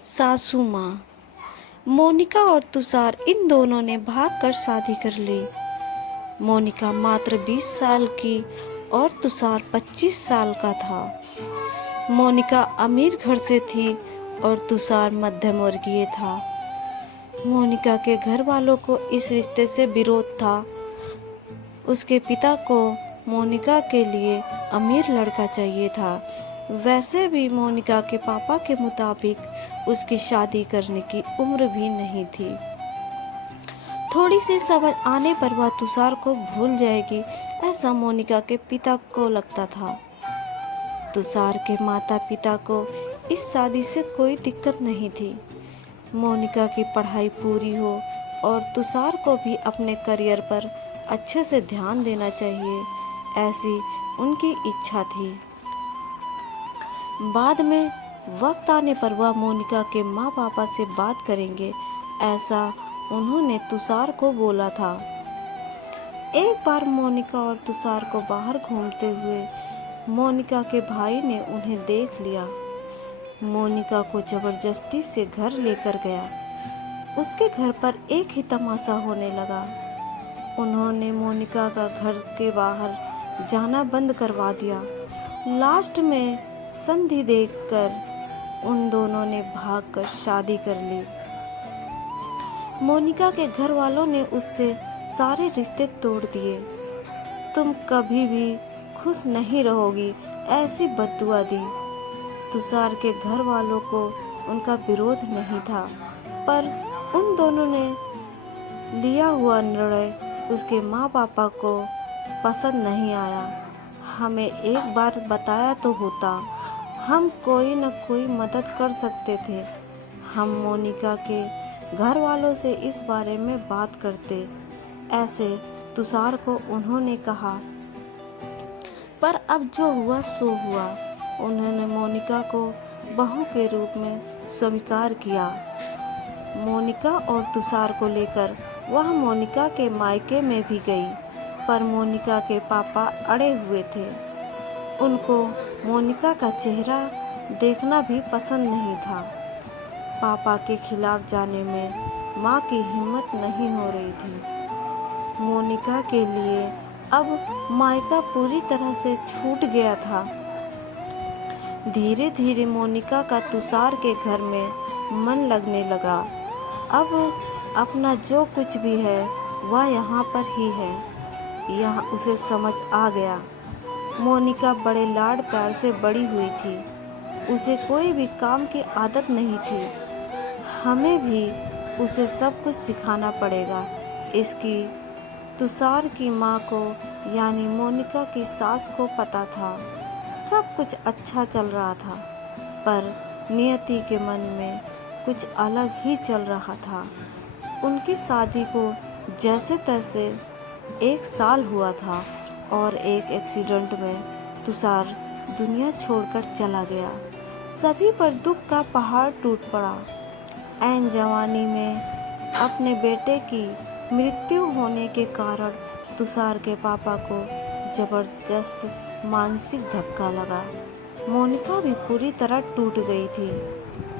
सासू माँ। मोनिका और तुषार इन दोनों ने भागकर शादी कर ली। मोनिका मात्र 20 साल की और तुषार 25 साल का था। मोनिका अमीर घर से थी और तुषार मध्यम वर्गीय था। मोनिका के घर वालों को इस रिश्ते से विरोध था। उसके पिता को मोनिका के लिए अमीर लड़का चाहिए था। वैसे भी मोनिका के पापा के मुताबिक उसकी शादी करने की उम्र भी नहीं थी। थोड़ी सी समझ आने पर वह तुषार को भूल जाएगी, ऐसा मोनिका के पिता को लगता था। तुषार के माता पिता को इस शादी से कोई दिक्कत नहीं थी। मोनिका की पढ़ाई पूरी हो और तुषार को भी अपने करियर पर अच्छे से ध्यान देना चाहिए, ऐसी उनकी इच्छा थी। बाद में वक्त आने पर वह मोनिका के माँ पापा से बात करेंगे, ऐसा उन्होंने तुषार को बोला था। एक बार मोनिका और तुषार को बाहर घूमते हुए मोनिका के भाई ने उन्हें देख लिया। मोनिका को जबरदस्ती से घर लेकर गया। उसके घर पर एक ही तमाशा होने लगा। उन्होंने मोनिका का घर के बाहर जाना बंद करवा दिया। लास्ट में संधि देखकर उन दोनों ने भागकर शादी कर ली। मोनिका के घर वालों ने उससे सारे रिश्ते तोड़ दिए। तुम कभी भी खुश नहीं रहोगी, ऐसी बद्दुआ दी। तुषार के घर वालों को उनका विरोध नहीं था, पर उन दोनों ने लिया हुआ निर्णय उसके माँ पापा को पसंद नहीं आया। हमें एक बार बताया तो होता, हम कोई न कोई मदद कर सकते थे। हम मोनिका के घर वालों से इस बारे में बात करते, ऐसे तुषार को उन्होंने कहा। पर अब जो हुआ सो हुआ। उन्होंने मोनिका को बहू के रूप में स्वीकार किया। मोनिका और तुषार को लेकर वह मोनिका के मायके में भी गई, पर मोनिका के पापा अड़े हुए थे। उनको मोनिका का चेहरा देखना भी पसंद नहीं था। पापा के खिलाफ जाने में माँ की हिम्मत नहीं हो रही थी। मोनिका के लिए अब मायका पूरी तरह से छूट गया था। धीरे धीरे मोनिका का तुषार के घर में मन लगने लगा। अब अपना जो कुछ भी है वह यहाँ पर ही है, यह उसे समझ आ गया। मोनिका बड़े लाड प्यार से बड़ी हुई थी। उसे कोई भी काम की आदत नहीं थी। हमें भी उसे सब कुछ सिखाना पड़ेगा। इसकी तुषार की माँ को यानी मोनिका की सास को पता था। सब कुछ अच्छा चल रहा था, पर नियति के मन में कुछ अलग ही चल रहा था। उनकी शादी को जैसे तैसे 1 साल हुआ था और एक एक्सीडेंट में तुषार दुनिया छोड़कर चला गया। सभी पर दुख का पहाड़ टूट पड़ा। ऐन जवानी में अपने बेटे की मृत्यु होने के कारण तुषार के पापा को जबरदस्त मानसिक धक्का लगा। मोनिका भी पूरी तरह टूट गई थी।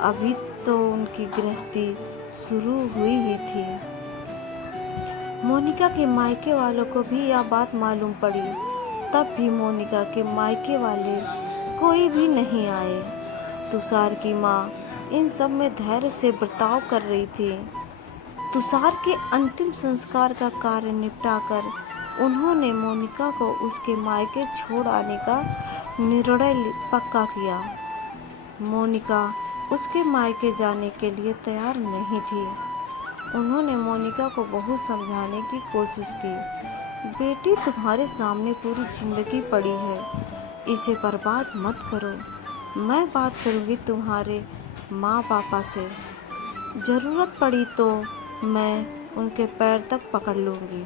अभी तो उनकी गृहस्थी शुरू हुई ही थी। मोनिका के मायके वालों को भी यह बात मालूम पड़ी, तब भी मोनिका के मायके वाले कोई भी नहीं आए। तुषार की माँ इन सब में धैर्य से बर्ताव कर रही थी। तुषार के अंतिम संस्कार का कार्य निपटाकर उन्होंने मोनिका को उसके मायके छोड़ आने का निर्णय पक्का किया। मोनिका उसके मायके जाने के लिए तैयार नहीं थी। उन्होंने मोनिका को बहुत समझाने की कोशिश की। बेटी, तुम्हारे सामने पूरी जिंदगी पड़ी है, इसे बर्बाद मत करो। मैं बात करूँगी तुम्हारे माँ पापा से। ज़रूरत पड़ी तो मैं उनके पैर तक पकड़ लूँगी।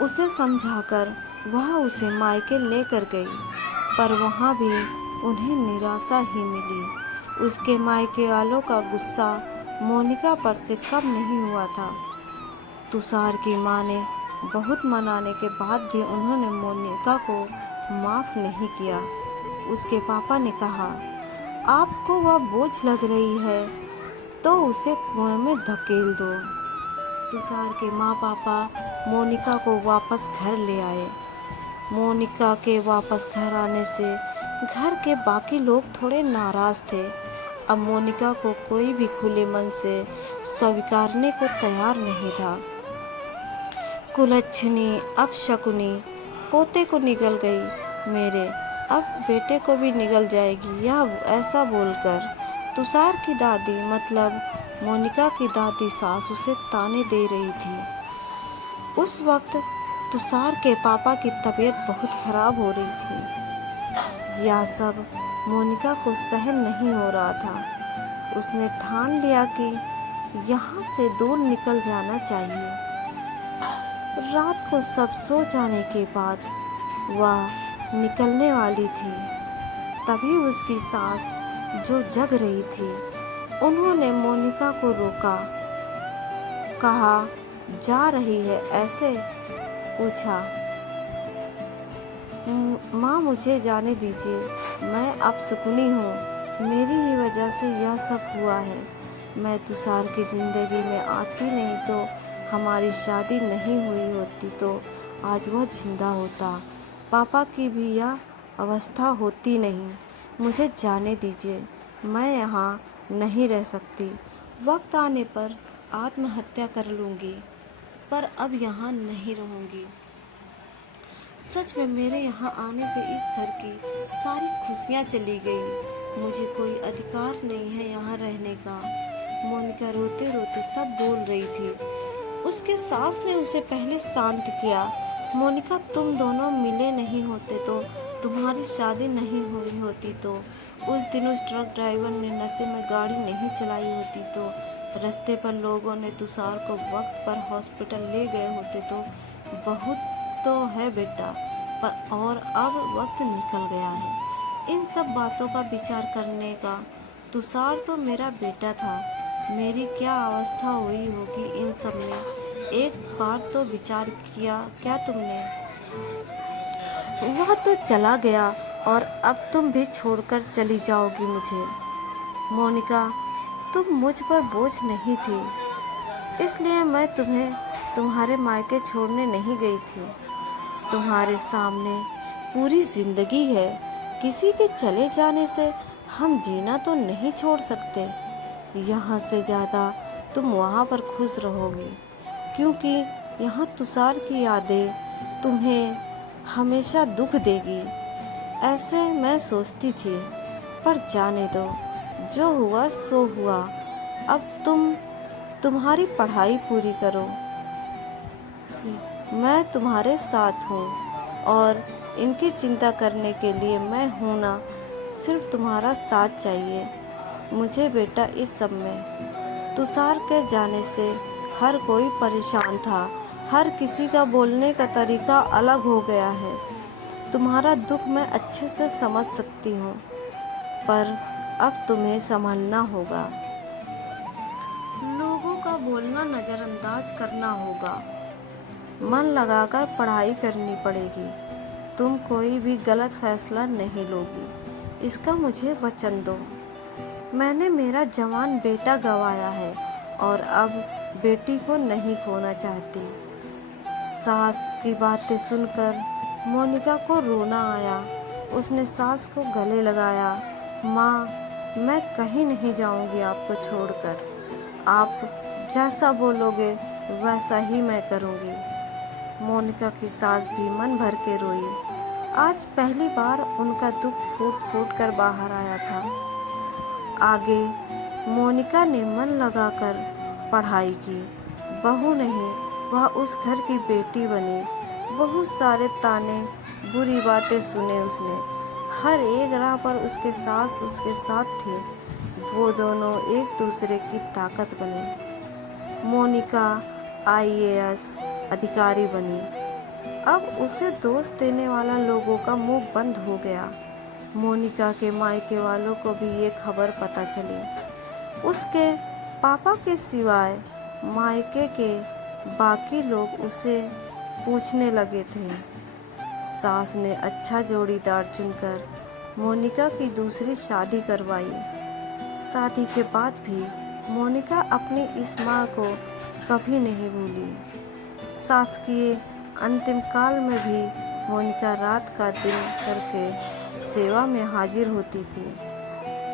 उसे समझाकर वह उसे मायके लेकर गई, पर वहाँ भी उन्हें निराशा ही मिली। उसके मायके वालों का गुस्सा मोनिका पर से कम नहीं हुआ था। तुषार की माँ ने बहुत मनाने के बाद भी उन्होंने मोनिका को माफ़ नहीं किया। उसके पापा ने कहा, आपको वह बोझ लग रही है तो उसे कुएं में धकेल दो। तुषार के माँ पापा मोनिका को वापस घर ले आए। मोनिका के वापस घर आने से घर के बाकी लोग थोड़े नाराज थे। अब मोनिका को कोई भी खुले मन से स्वीकारने को तैयार नहीं था। कुलच्छनी अपशकुनी पोते को निगल गई मेरे, अब बेटे को भी निगल जाएगी, यह ऐसा बोलकर तुषार की दादी मतलब मोनिका की दादी सास उसे ताने दे रही थी। उस वक्त तुषार के पापा की तबीयत बहुत खराब हो रही थी। यह सब मोनिका को सहन नहीं हो रहा था। उसने ठान लिया कि यहाँ से दूर निकल जाना चाहिए। रात को सब सो जाने के बाद वह निकलने वाली थी। तभी उसकी सास जो जग रही थी, उन्होंने मोनिका को रोका। कहा, जा रही है ऐसे? पूछा। माँ मुझे जाने दीजिए, मैं अपशकुनी हूँ, मेरी ही वजह से यह सब हुआ है। मैं तुषार की ज़िंदगी में आती नहीं तो हमारी शादी नहीं हुई होती तो आज वह जिंदा होता, पापा की भी यह अवस्था होती नहीं। मुझे जाने दीजिए, मैं यहाँ नहीं रह सकती। वक्त आने पर आत्महत्या कर लूँगी, पर अब यहाँ नहीं रहूँगी। सच में मेरे यहाँ आने से इस घर की सारी खुशियाँ चली गई। मुझे कोई अधिकार नहीं है यहाँ रहने का। मोनिका रोते रोते सब बोल रही थी। उसके सास ने उसे पहले शांत किया। मोनिका, तुम दोनों मिले नहीं होते तो तुम्हारी शादी नहीं हुई होती तो उस दिन उस ट्रक ड्राइवर ने नशे में गाड़ी नहीं चलाई होती तो रास्ते पर लोगों ने तुषार को वक्त पर हॉस्पिटल ले गए होते तो बहुत तो है बेटा, पर और अब वक्त निकल गया है। इन सब बातों का विचार करने का। तुषार तो मेरा बेटा था, मेरी क्या अवस्था हुई होगी इन सब में। एक बार तो विचार किया क्या तुमने? वह तो चला गया और अब तुम भी छोड़कर चली जाओगी मुझे। मोनिका, तुम मुझ पर बोझ नहीं थी, इसलिए मैं तुम्हें तुम्हारे मायके छोड़ने नहीं गई थी। तुम्हारे सामने पूरी जिंदगी है, किसी के चले जाने से हम जीना तो नहीं छोड़ सकते। यहाँ से ज़्यादा तुम वहाँ पर खुश रहोगी, क्योंकि यहाँ तुषार की यादें तुम्हें हमेशा दुख देगी। ऐसे मैं सोचती थी, पर जाने दो, जो हुआ सो हुआ। अब तुम्हारी पढ़ाई पूरी करो, मैं तुम्हारे साथ हूँ और इनकी चिंता करने के लिए मैं हूँ ना। सिर्फ तुम्हारा साथ चाहिए मुझे बेटा। इस सब में तुषार के जाने से हर कोई परेशान था, हर किसी का बोलने का तरीका अलग हो गया है। तुम्हारा दुख मैं अच्छे से समझ सकती हूँ, पर अब तुम्हें संभलना होगा। लोगों का बोलना नज़रअंदाज करना होगा। मन लगाकर पढ़ाई करनी पड़ेगी। तुम कोई भी गलत फैसला नहीं लोगी, इसका मुझे वचन दो। मैंने मेरा जवान बेटा गंवाया है और अब बेटी को नहीं खोना चाहती। सास की बातें सुनकर मोनिका को रोना आया। उसने सास को गले लगाया। माँ, मैं कहीं नहीं जाऊंगी आपको छोड़कर। आप जैसा बोलोगे वैसा ही मैं करूंगी। मोनिका की सास भी मन भर के रोई। आज पहली बार उनका दुख फूट फूट कर बाहर आया था। आगे मोनिका ने मन लगाकर पढ़ाई की। बहू नहीं, वह उस घर की बेटी बनी। बहुत सारे ताने, बुरी बातें सुने उसने। हर एक राह पर उसके सास उसके साथ थी। वो दोनों एक दूसरे की ताकत बनी। मोनिका IAS अधिकारी बनी। अब उसे दोष देने वाला लोगों का मुंह बंद हो गया। मोनिका के मायके वालों को भी ये खबर पता चली। उसके पापा के सिवाय मायके के बाकी लोग उसे पूछने लगे थे। सास ने अच्छा जोड़ीदार चुनकर मोनिका की दूसरी शादी करवाई। शादी के बाद भी मोनिका अपनी इस माँ को कभी नहीं भूली। शासकीय अंतिम काल में भी मोनिका रात का दिन करके सेवा में हाजिर होती थी।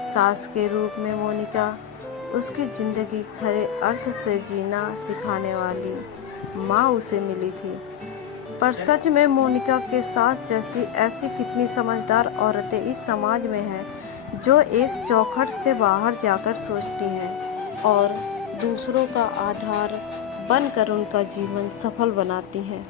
सास के रूप में मोनिका उसकी ज़िंदगी खरे अर्थ से जीना सिखाने वाली माँ उसे मिली थी। पर सच में मोनिका के सास जैसी ऐसी कितनी समझदार औरतें इस समाज में हैं जो एक चौखट से बाहर जाकर सोचती हैं और दूसरों का आधार बनकर उनका जीवन सफल बनाती हैं।